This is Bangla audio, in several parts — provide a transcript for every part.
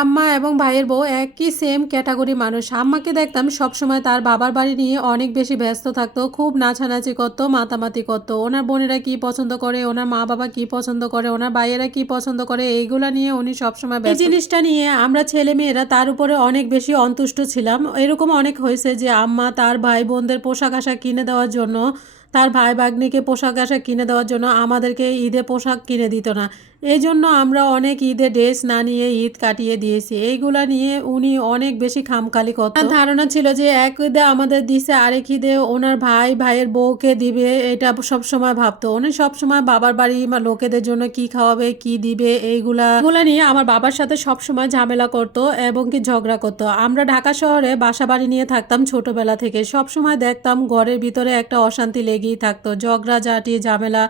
আম্মা এবং ভাইয়ের বউ একই সেম ক্যাটাগরি মানুষ। আম্মাকে দেখতাম সবসময় তার বাবার বাড়ি নিয়ে অনেক বেশি ব্যস্ত থাকতো খুব নাচানাচি করতো মাতামাতি করতো। ওনার বোনেরা কি পছন্দ করে ওনার মা বাবা কি পছন্দ করে ওনার ভাইয়েরা কি পছন্দ করে এইগুলা নিয়ে উনি সবসময় এই জিনিসটা নিয়ে আমরা ছেলে মেয়েরা তার উপরে অনেক বেশি অন্তুষ্ট ছিলাম। এরকম অনেক হয়েছে যে আম্মা তার ভাই বোনদের পোশাক আশাক কিনে দেওয়ার জন্য তার ভাই ভাগ্নিকে পোশাক আশাক কিনে দেওয়ার জন্য আমাদেরকে ঈদে পোশাক কিনে দিত না। এই জন্য আমরা অনেক ঈদে ড্রেস না নিয়ে ঈদ কাটিয়ে দিয়েছি। এইগুলা নিয়ে উনি অনেক বেশি খামখালি করত। ধারণা ছিল যে এক ঈদে আমাদের দিছে আরেক ঈদে ওনার ভাই, ভাইয়ের বউকে দিবে, এটা সব সময় ভাবতো। উনি সব সময় বাবার বাড়ি বা লোকেদের জন্য কি খাওয়াবে, কি দিবে, এইগুলা, এগুলা নিয়ে আমার বাবার সাথে সব সময় ঝামেলা করতো এবং কি ঝগড়া করতো। আমরা ঢাকা শহরে বাসা বাড়ি নিয়ে থাকতাম ছোটবেলা থেকে। সব সময় দেখতাম ঘরের ভিতরে একটা অশান্তি লেগেই থাকতো। ঝগড়া ঝাঁটি ঝামেলা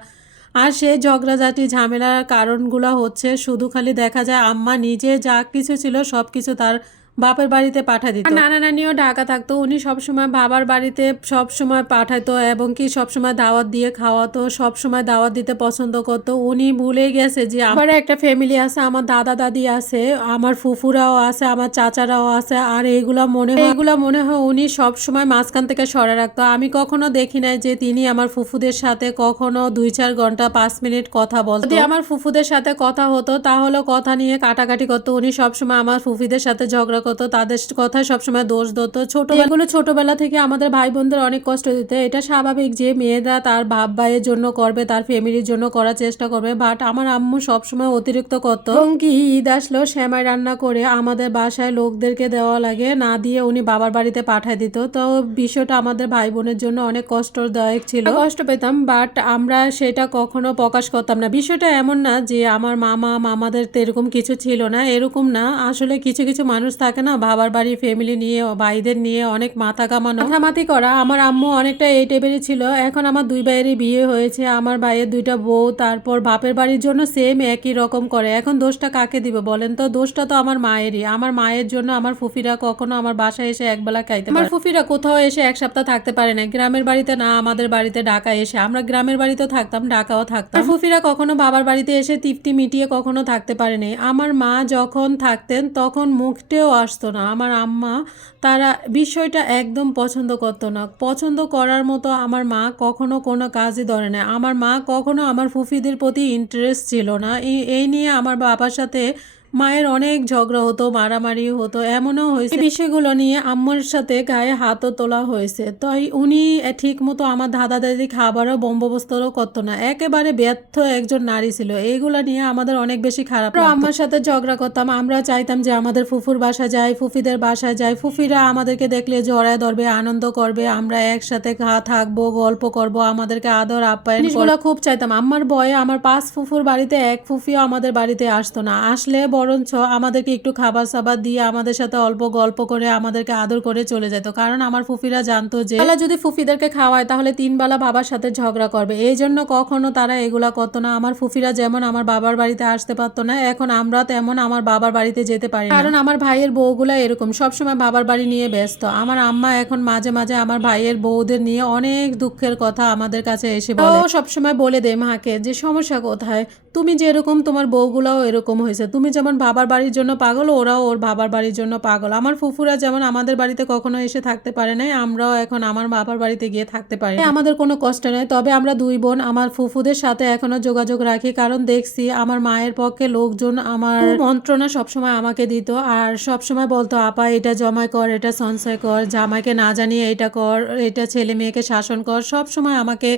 আর সেই ঝগড়াঝাটি ঝামেলার কারণগুলো হচ্ছে শুধু খালি দেখা যায় আম্মা নিজে যা কিছু ছিল সব কিছু তার বাপের বাড়িতে পাঠা দিত। নানা নানিও ঢাকা থাকতো। উনি সবসময় বাবার বাড়িতে সব সময় পাঠাতো এবং কি সবসময় দাওয়াত দিয়ে খাওয়াতো সব সময় দাওয়াত দিতে পছন্দ করতো। উনি ভুলে গেছে যে আমার একটা ফ্যামিলি আছে আমার দাদা দাদি আছে আমার ফুফুরাও আছে আমার চাচারাও আছে আর এইগুলা মনে হয় এইগুলা মনে হয় উনি সব সময় মাঝখান থেকে সরে রাখতো। আমি কখনো দেখি নাই যে তিনি আমার ফুফুদের সাথে কখনো দুই চার ঘণ্টা পাঁচ মিনিট কথা বলতো। যদি আমার ফুফুদের সাথে কথা হতো তাহলে কথা নিয়ে কাটাকাটি করতো। উনি সবসময় আমার ফুফিদের সাথে ঝগড়া করতো তাদের কথায় সবসময় দোষ দিত। ছোট এগুলো ছোটবেলা থেকে আমাদের ভাই বোনদের অনেক কষ্ট দিতে। এটা স্বাভাবিক যে মেয়েরা তার বাপ ভাইয়ের জন্য করবে, তার ফ্যামিলির জন্য করার চেষ্টা করবে বাট আমার আম্মু সবসময় অতিরিক্ত করত এবং কি ঈদ আসলেও শ্যামাই রান্না করে আমাদের বাসায় লোকদেরকে দেওয়া লাগে, না দিয়ে উনি বাবার বাড়িতে পাঠায় দিত। তো বিষয়টা আমাদের ভাই বোনের জন্য অনেক কষ্টদায়ক ছিল। কষ্ট পেতাম বাট আমরা সেটা কখনো প্রকাশ করতাম না। বিষয়টা এমন না যে আমার মামা, মামাদের তো এরকম কিছু ছিল না, এরকম না। আসলে কিছু কিছু মানুষ থাকে না, বাবার বাড়ি ফ্যামিলি নিয়ে, ভাইদের নিয়ে অনেক মাথা কামানো মাথামাতি করা, আমার আম্মু অনেকটা এই টাইপেরই ছিল। এখন আমার দুই ভাইয়েরই বিয়ে হয়েছে, আমার ভাইয়ের দুইটা বউ, তারপর বাপের বাড়ির জন্য সেম একই রকম করে। এখন দোষটা কাকে দিবে বলেন তো? দোষটা তো আমার মায়েরই। আমার মায়ের জন্য আমার ফুফিরা কখনো আমার বাসায় এসে একবেলা খাইতে আমার ফুফিরা কোথাও এসে এক সপ্তাহ থাকতে পারে না। গ্রামের বাড়িতে না, আমাদের বাড়িতে ঢাকা এসে। আমরা গ্রামের বাড়িতেও থাকতাম, ঢাকাও থাকতাম। ফুফিরা কখনো বাবার বাড়িতে এসে তৃপ্তি মিটিয়ে কখনো থাকতে পারেনি। আমার মা যখন থাকতেন, তখন মুখটেও আসতো না। আমার আম্মা তারা বিষয়টা একদম পছন্দ করতো না। পছন্দ করার মতো আমার মা কখনো কোনো কাজই ধরে না। আমার মা কখনো আমার ফুফিদের প্রতি ইন্টারেস্ট ছিল না। এই- নিয়ে আমার বাবার সাথে মায়ের অনেক ঝগড়া হতো মারামারি হতো এমনও হয়েছে। বিষয়গুলো নিয়ে আম্মুর সাথে গায়ে হাতও তোলা হয়েছে। তাই উনি ঠিক মতো আমার দাদা দাদি খাবারও বন্দোবস্তও করতো না। একেবারে ব্যর্থ একজন নারী ছিল। এইগুলো নিয়ে আমাদের অনেক বেশি খারাপ আম্মার সাথে ঝগড়া করতাম। আমরা চাইতাম যে আমাদের ফুফুর বাসা যাই ফুফিদের বাসায় যাই ফুফিরা আমাদেরকে দেখলে জড়ায় ধরবে আনন্দ করবে। আমরা একসাথে খা থাকব গল্প করব আমাদেরকে আদর আপ্যায়ন খুব চাইতাম। আমার বয়ে আমার পাঁচ ফুফুর বাড়িতে এক ফুফিও আমাদের বাড়িতে আসতো না। আসলে বরঞ্চ আমাদেরকে একটু খাবার সাবার দিয়ে আমাদের সাথে অল্প গল্প করে আমাদেরকে আদর করে চলে যেত। কারণ আমার ফুফিরা জানতো যে, বেলা যদি ফুফিদেরকে খাওয়ায়, তাহলে তিন বেলা বাবার সাথে ঝগড়া করবে। এই জন্য কখনো তারা এগুলা করতো না। আমার ফুফিরা যেমন আমার বাবার বাড়িতে আসতে পারতো না, এখন আমরা তেমন আমার বাবার বাড়িতে যেতে পারি কারণ আমার ভাইয়ের বউগুলা এরকম। সবসময় বাবার বাড়ি নিয়ে ব্যস্ত। আমার আম্মা এখন মাঝে মাঝে আমার ভাইয়ের বউদের নিয়ে অনেক দুঃখের কথা আমাদের কাছে এসে বলে। সবসময় বলে দেয় মাকে যে, সমস্যা কোথায়? তুমি যেরকম তোমার বউগুলাও এরকম হয়েছে। তুমি যেমন বাবার বাড়ির জন্য পাগল, ওরাও ওর বাবার বাড়ির জন্য পাগল। আমার ফুফুরা যেমন আমাদের বাড়িতে কখনো এসে থাকতে পারে নাই, আমরাও এখন আমার বাবার বাড়িতে গিয়ে থাকতে পারি আমাদের কোনো কষ্ট নেই, তবে আমরা দুই বোন, আমার ফুফুদের সাথে এখনও যোগাযোগ রাখি, কারণ দেখছি আমার মায়ের পক্ষে লোকজন আমার মন্ত্রণা সবসময় আমাকে দিত, আর সবসময় বলতো, আপা, এটা জমাই কর, এটা সঞ্চয় কর, জামাইকে না জানিয়ে এটা কর, এটা ছেলে মেয়েকে শাসন কর। সব সময় আমাকে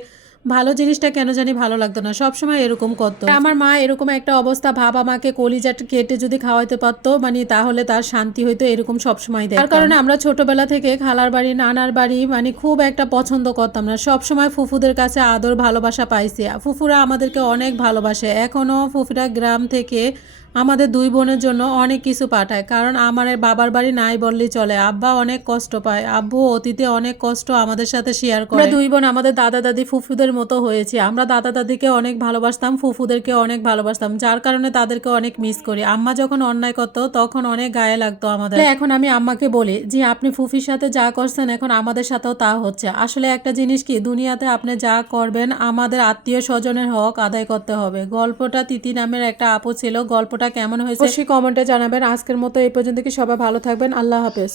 ভালো জিনিসটা কেন জানি ভালো লাগতো না। সবসময় এরকম করতো। আমার মা এরকম একটা অবস্থা, ভাব আমাকে কলিজাট কেটে যদি খাওয়াইতে পারতো মানে তাহলে তার শান্তি হইতো এরকম সবসময় দেয় তার কারণে আমরা ছোটবেলা থেকে খালার বাড়ি, নানার বাড়ি মানে খুব একটা পছন্দ করতাম না। সবসময় ফুফুদের কাছে আদর, ভালোবাসা পাইছি। ফুফুরা আমাদেরকে অনেক ভালোবাসে। এখনও ফুফুরা গ্রাম থেকে আমাদের দুই বোনের জন্য অনেক কিছু পাঠায় কারণ আমার বাবার বাড়ি নাই বললেই চলে। আব্বা অনেক কষ্ট পায় আব্বু অতীতে অনেক কষ্ট আমাদের সাথে শেয়ার করে। দুই বোন আমাদের দাদা দাদি ফুফুদের মতো হয়েছি। আমরা দাদা দাদিকে অনেক ভালোবাসতাম ফুফুদেরকে অনেক ভালোবাসতাম যার কারণে তাদেরকে অনেক মিস করি। আম্মা যখন অন্যায় করতো তখন অনেক গায়ে লাগতো আমাদের। এখন আমি আম্মাকে বলি যে আপনি ফুফির সাথে যা করছেন এখন আমাদের সাথেও তা হচ্ছে। আসলে একটা জিনিস কি দুনিয়াতে আপনি যা করবেন আমাদের আত্মীয় স্বজনের হক আদায় করতে হবে। গল্পটা তিতি নামের একটা আপু ছিল গল্পটা কেমন হয়েছে? অবশ্যই কমেন্টে জানাবেন। আজকের মতো এই পর্যন্ত কি সবাই ভালো থাকবেন। আল্লাহ হাফেজ।